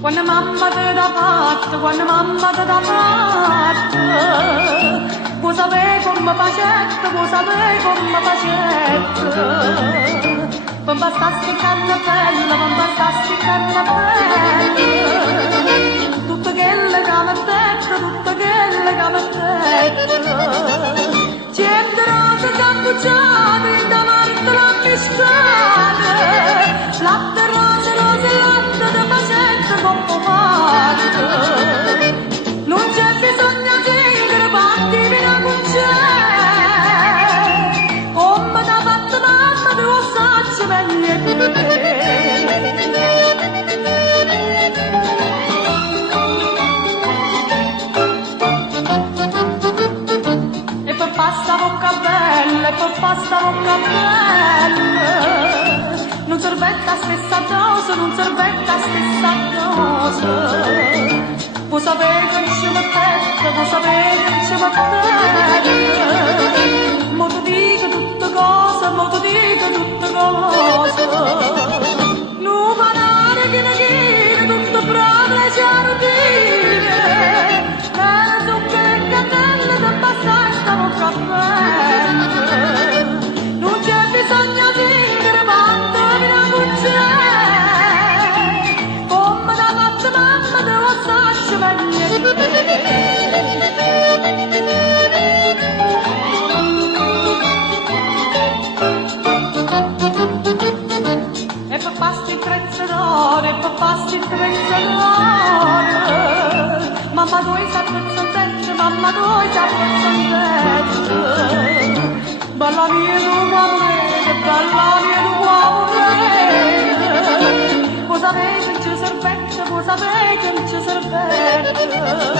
Quando mamma te da parte, quando mamma te da parte, vuoi sapere come facette, vuoi sapere come facette. Non bastassi cannapelle, non bastassi cannapelle, tutto quelle che mi detto, tutto quelle che mi detto. Certe rose cappucciate, da Marta la miscate, latte rose, rose, latte, da facette con pomate. Non c'è bisogno di crepati, vino con c'è, come da fatta mamma, te lo saccio meglio di te. E per pasta bocca bella, e per pasta bocca bella, non servetta stessa dose, non servetta stessa dose. Vuoi sapere che ci mettete, vuoi sapere che ci mettete, mo ti dico tutte cose, mo ti dico tutte cose. Non parlare che ne chiede, tutto bravo le giardine, e su che cannelle da passare sta bocca bella. Non c'è bisogno di crepante, vino con c'è, come da fatta mamma te lo saccio meglio di te. E per pasti trezzadore, e per pasti trezzadore, mamma tu sa trezzadette, mamma tu sa trezzadette. Balla mia tu amore, balla mia tu amore, vuoi sapere che ci servette, vuoi sapere che ci servette.